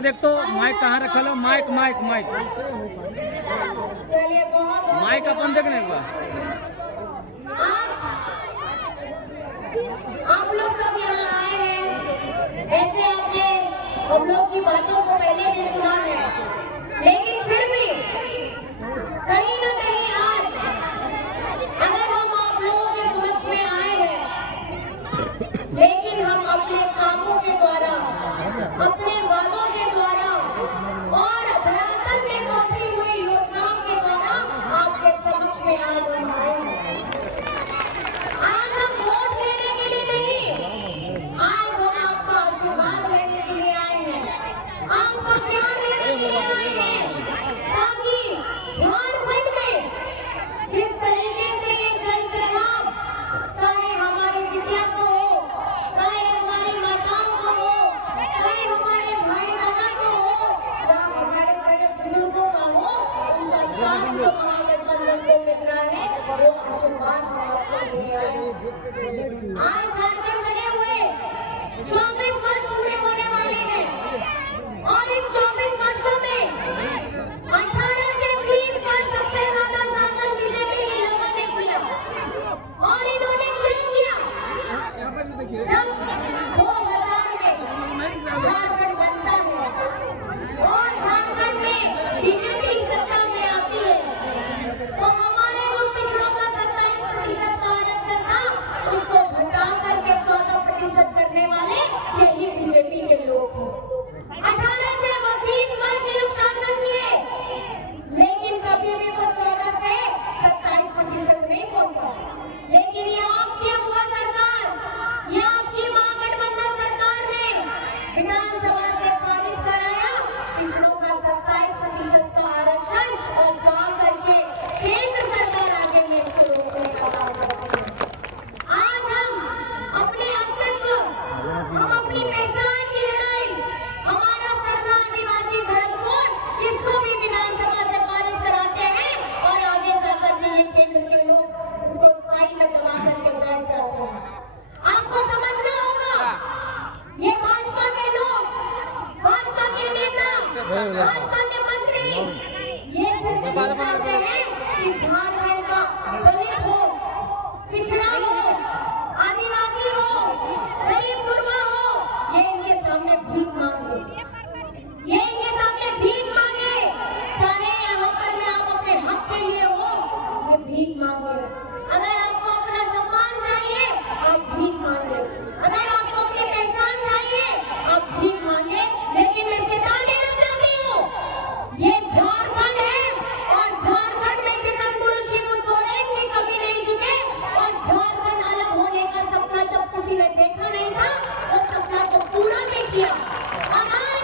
के देख तो माइक कहाँ रखल हो, माइक माइक माइक माइक अपन देखने एक बार। आप लोग सब यहाँ आए हैं, ऐसे आपने हम लोग की बातों को पहले भी सुना है, लेकिन फिर भी कहीं न कहीं आज अगर हम आप लोगों के समक्ष में आए हैं, लेकिन हम अपने कामों के द्वारा, अपने वादों के द्वारा और धरातल में पहुंची हुई योजनाओं के द्वारा आपके समक्ष में आज हम आए हैं। आज हम वोट लेने के लिए नहीं, आज हम आपका आशीर्वाद लेने के लिए आए हैं, आपका प्यार लेने के लिए आए हैं, ताकि झारखंड में जिस तरीके से ये जन सैलाब, चाहे हमारी बिटिया को हो, चाहे हमारी माताओं को हो, चाहे हमारे भाई दादा को हो, या हमारे बड़े बुजुर्गों का हो, उनका साथ जो महागठबंधन को मिल रहा है वो आशीर्वाद हम आपको दे रहे हैं। आज झारखंड बने हुए 24 वर्ष पूरे होने वाले हैं और इस 24 वर्षों में 18 से 20 वर्ष सबसे ज्यादा शासन बीजेपी के लोगों ने किया और इन्होंने क्या किया? जब 2000 में झारखंड बनता है और झारखंड में बीजेपी सत्ता में आती है तो हमारे जो पिछड़ों का 27% का आरक्षण था उसको घटा करके 14% करने वाले यही बीजेपी के लोग थे। 18 से 20 वर्ष ये लोग शासन किए, लेकिन कभी भी वो 14 से 27% नहीं पहुंचा। लेकिन ये आपकी अगुआ सरकार, ये आपकी महागठबंधन सरकार ने विधानसभा से पारित कराया पिछड़ों का 27% का आरक्षण और जा करके केंद्र सरकार आगे में इसको रोकने का काम करती है। आज हम अपने अस्तित्व, हम अपनी पहचान की लड़ाई, हमारा सरना आदिवासी धर्म कोड, इसको भी विधानसभा से पारित कराते हैं और आगे जाकर के ये केंद्र के लोग इसको फाइल में दबा करके बैठ जाते हैं। आपको समझना होगा, ये भाजपा के लोग, भाजपा के नेता, भाजपा के मंत्री, ये सिर्फ ये चाहते हैं कि झारखंड का दलित हो, पिछड़ा हो, आदिवासी हो, गरीब गुरबा हो, ये इनके सामने भीख मांगे, ये इनके सामने भीख मांगे। चाहे यहाँ पर में आप अपने हक के लिए हो, ये भीख मांगे। अगर आपको अपना सम्मान चाहिए, आप भीख मांगे। अगर आपको अपनी पहचान चाहिए, आप भीख मांगे। लेकिन मैं चेता देना चाहती हूँ, ये झारखंड है और झारखंड में किशनगुरु शिबू सोरेन जी कभी नहीं झुके और झारखंड अलग होने का सपना जब किसी ने देखा नहीं था, वो सपना को पूरा भी किया। हमारे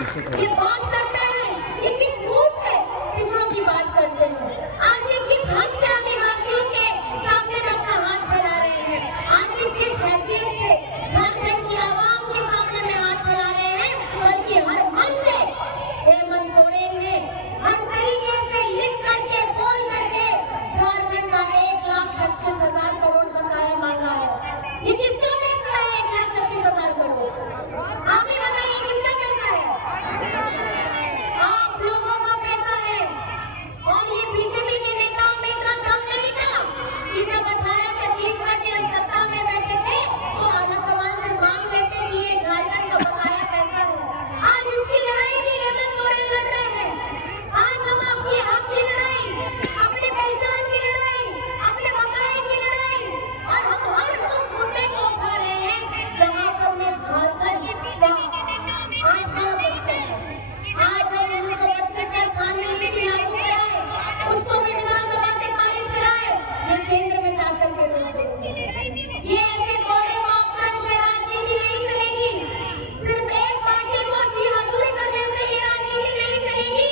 ये बात करते हैं, ये किस मुंह से पिछड़ों की बात करते हैं? आज ये किस हक से आदिवासियों के सामने में अपना हाथ फैला रहे हैं? आज ये किस हैसियत से झारखंड की आवाम के सामने में हाथ फैला रहे हैं? बल्कि हर मन से हेमंत सोरेन ने हर तरीके से लिख करके बोल करके झारखंड का 1,36,000 करोड़ बकाया मांगा है। ये किसका पैसा है? 1,36,000 करोड़ आप ही बताइए किसका पैसा है? आप लोगों का पैसा है। और ये बीजेपी के नेताओं में इतना दम नहीं था कि जब 18 से 20 वर्ष जब सत्ता में बैठे थे तो आलाकमान से मांग लेते कि ये झारखंड का बकाया पैसा है। आज इसकी लड़ाई भी हेमंत सोरेन लड़ रहे हैं। आज हम अपने हक की लड़ाई, अपनी पहचान की लड़ाई, अपने बकाए की लड़ाई और हम हर उस मुद्दे को उठा रहे हैं जहां पर में झारखंड आज हम 1925 का स्थानीय नीति लागू कराए, उसको भी विधानसभा से पारित कराए, ये केंद्र में जाकर के रोक देंगे। ये ऐसे गौरे मापदंड से राजनीति नहीं चलेगी। सिर्फ एक पार्टी को जी हजूरी करने से ये राजनीति नहीं चलेगी।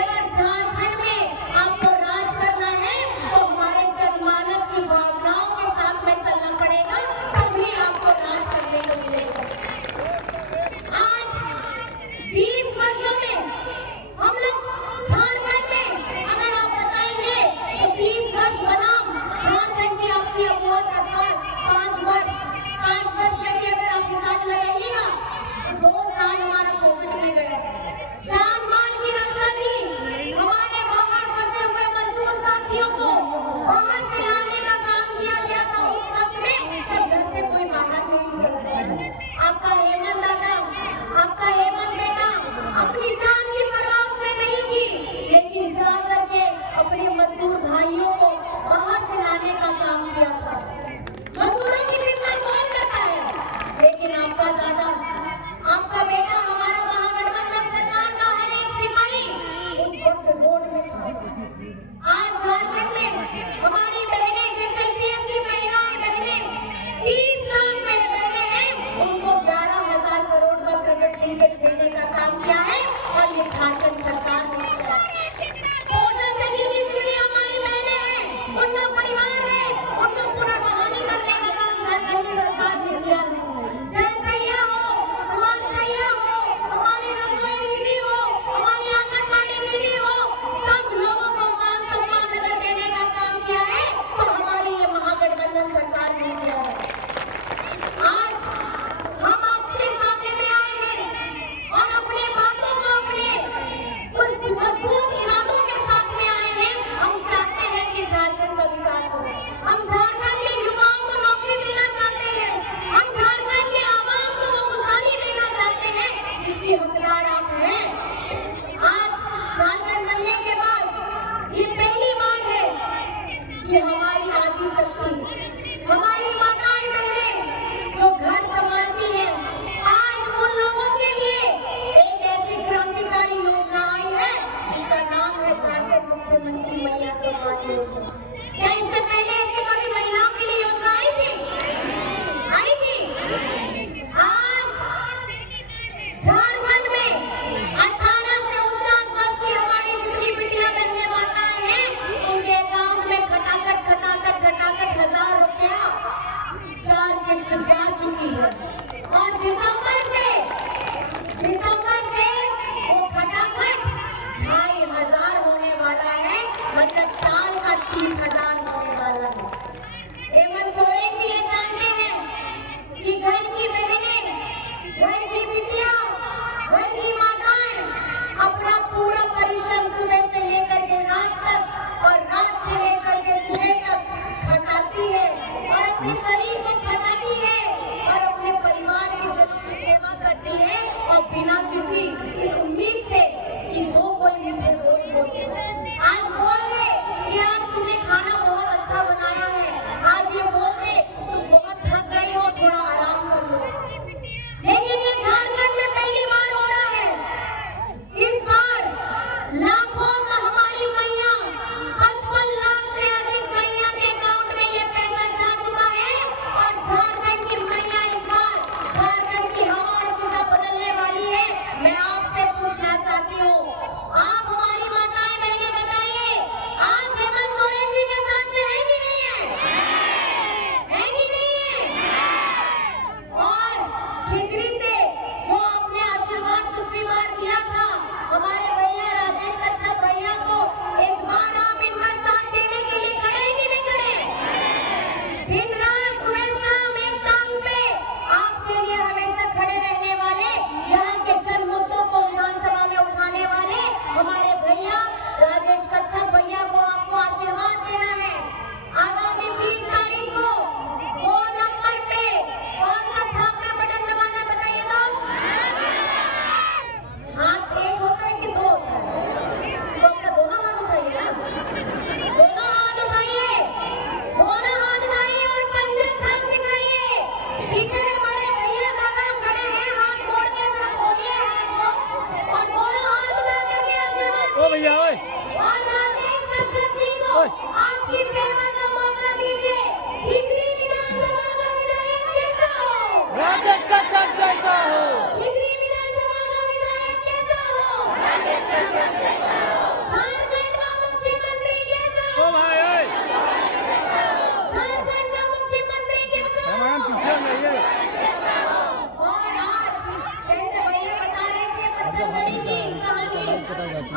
अगर झारखंड में आपको राज करना है तो हमारे जनमानस की भावनाओं के साथ में चलना पड़ेगा, तभी आपको राज करने को मिलेगा। आज 20 वर्षों में हम लोग झारखंड में अगर आप बताएंगे तो 20 वर्ष बनाम झारखंड की आपकी अगुआ सरकार 5 वर्ष में भी अगर आप हिसाब लगाएंगे ना तो 2 साल हमारा कोविड में गया। जान माल की रक्षा की, हमारे बाहर फंसे हुए मजदूर साथियों को बाहर से लाने का काम किया गया था उस वक्त में जब घर से कोई बाहर नहीं निकलता है। आपका हेमंत दादा, आपका हेमंत बेटा अपनी जान की परवाह उसने नहीं की, लेकिन जा करके अपने मजदूर भाइयों को बाहर से लाने का काम किया था। मजदूरों की चिंता कौन करता है? लेकिन आपका दादा, आपका बेटा, हमारा महागठबंधन सरकार का हर एक सिपाही उस वक्त रोड में था। आज झारखंड में हमारी बहनें जैसे एलपीएस की महिलाएं बहनें 30 लाख बहनें हैं, उनको 11,000 करोड़ का क्रेडिट लिंकेज देने का काम किया है और ये झारखंड सरकार ने किया है। पोषण सखी की जितनी हमारी बहनें हैं, उनका परिवार है, उनको पुनर्बहाली करने का काम झारखंड की सरकार ने किया है। जल सैया हो, स्वास्थ्य सैया हो, हमारी रसोई दीदी हो, हमारी आंगनबाड़ी दीदी हो, सब लोगों को मान सम्मान अगर देने का काम किया है तो हमारी ये महागठबंधन सरकार ने किया है। आज हम आपके सामने में आए हैं और अपने बातों को अपने उस झारखंड का मुख्यमंत्री कैसा ओ हो? भाई ओए झारखंड का मुख्यमंत्री कैसा हो? मैडम पीछे रहिए। और आज जैसे भैया बता रहे थे पत्थलगड़ी की कहानी,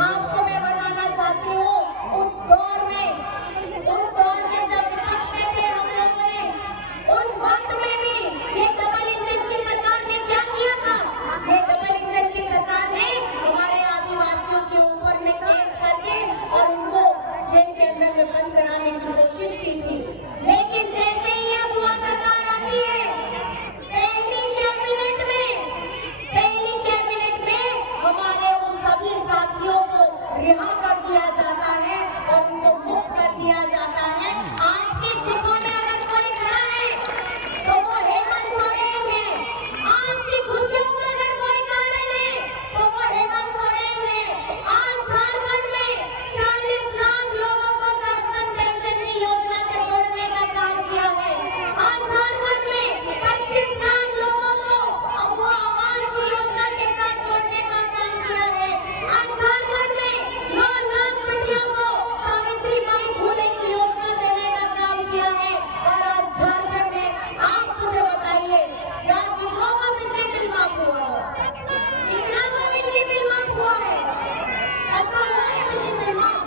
आपको मैं बताना चाहती हूँ उस दौर में जब विपक्ष में थे हम लोगों ने, उस वक्त में भी ये डबल इंजन की सरकार ने क्या किया था? ये डबल इंजन की सरकार ने हमारे आदिवासियों के ऊपर में केस करके और उनको जेल के अंदर में बंद कराने की कोशिश की थी। लेकिन जैसे ही अब वह सरकार आती है, पहली कैबिनेट में हमारे उन सभी साथियों को रिहा कर दिया जाता है और उनको मुक्त कर दिया जाता है। आपकी खुशियों में अगर कोई खड़ा है तो वो हेमंत सोरेन है। आपकी खुशियों का अगर कोई कारण है तो वो हेमंत सोरेन है। आज झारखंड में 40 लाख लोगों को सक्षम पेंशन की योजना से जोड़ने का काम किया है। आज झारखंड में 25 लाख लोगों को अमवा आवास की योजना के साथ जोड़ने का काम किया है। आज झारखंड में 9 लाख बेटियों को सावित्रीबाई फुले की योजना देने का काम किया है। और आज झारखंड में आप मुझे बताइए, यहाँ कितनों का बिजली बिल माफ हुआ है? कितना का बिजली बिल माफ हुआ है? सबका हुआ है बिजली बिल माफ?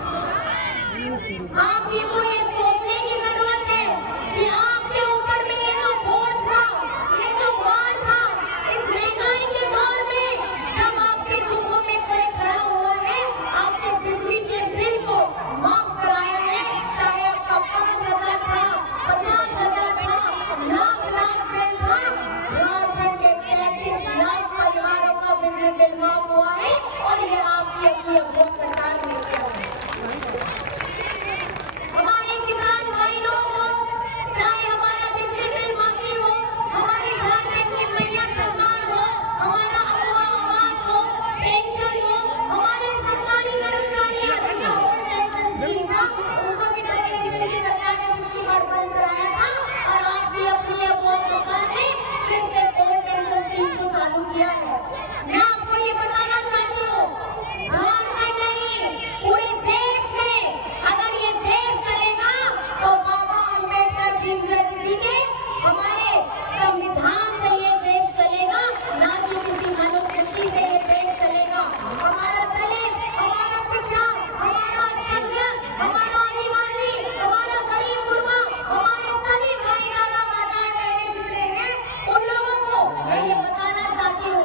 आपकी को ये सोचने की जरूरत है कि आपके ऊपर में ये जो बोझ था, ये जो भार था, इस महंगाई के दौर में जब आपके चूकों में कोई खड़ा हुआ है, आपके बिजली के बिल को माफ कराया है। चाहे आपका 5,000 था, 50,000 था, लाख बिल था, झारखंड के 35 लाख परिवारों का बिजली बिल माफ हुआ है। और ये आपकी अपनी अफवाह सरकार ने किया है। हमारे किसान भाई लोग हो, चाहे हमारा बिजली बिल माफी हो, हमारी झारखंड की मैया सम्मान हो, हमारा अमवा आवास हो, पेंशन हो, हमारे सरकारी कर्मचारी जिनका ओल्ड पेंशन स्कीम था, उनको भी डबल इंजन की सरकार ने पिछली बार बंद कराया था। और आज भी अपनी अफवाह सरकार ने फिर से ओल्ड पेंशन स्कीम को चालू किया है। मैं आपको ये बताना चाहती हूँ, झारखंड नहीं पूरे देश में अगर ये देश चलेगा तो बाबा अम्बेडकर भीमराव जी के हमारे संविधान से ये देश चलेगा, ना कि किसी मनुस्मृति से ये देश चलेगा। हमारा दलित, हमारा पिछड़ा, हमारा अल्पसंख्यक, हमारा आदिवासी, हमारा गरीब गुरबा, हमारे सभी भाई दादा माताएं बहनें जुड़े हैं। उन लोगों को मैं ये बताना चाहती हूँ,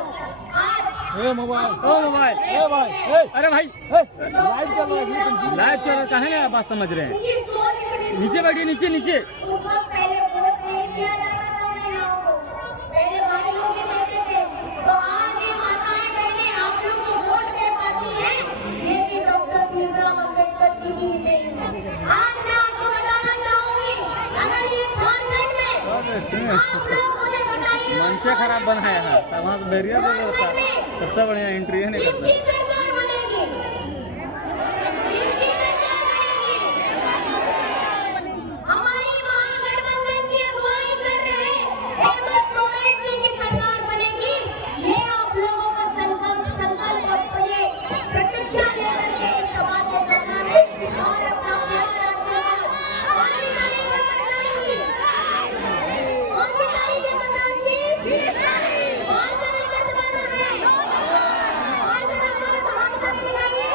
आज ओ मोबाइल अरे भाई लाइव चल रहा है लाइव चल रहा कहाँ है आप बात समझ रहे हैं? ये सोच के नीचे बैठिए, नीचे नीचे। उस वक्त पहले वोट नहीं दिया जाता था महिलाओं को, पहले भाई लोग ही देते थे। तो आज ये माताएं बहनें आप लोग जो वोट दे पाती हैं, ये भी डॉक्टर भीमराव अम्बेडकर जी की ही देन है। आज मैं आपको बताना चाहूंगी, अगर ये झारखंड में आप लोग मुझे बताइए मंचे खराब बनाया है, सब वहाँ बैरियर दे देता, सबसे बढ़िया एंट्री है नहीं किसकी करता। सरकार बनेगी? किसकी सरकार बनेगी? हमारी महागठबंधन की अगुवाई कर रहे हेमंत सोरेन जी की सरकार बनेगी। ये आप लोगों का संकल्प और ये प्रतिज्ञा लेकर के इस सभा से करना है और अपना प्यार आशीर्वाद कौन सी तारीख में मतदान की? कौन सी तारीख में मतदान की? कौन सा नंबर दबाना है? कौन सा नंबर हाथ तक दिखाइए?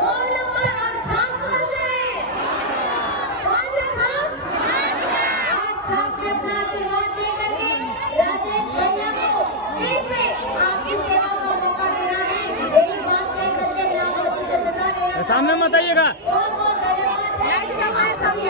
वो नंबर और छाप कौन से है? कौन सा छाप? आज छाप से अपना आशीर्वाद दे करके राजेश भैया को फिर से आपकी सेवा का मौका देना है। यही बात कह करके मैं आप सभी से विदा लेना चाहती हूँ। सामने मत आइएगा। बहुत बहुत धन्यवाद है हमारे सभी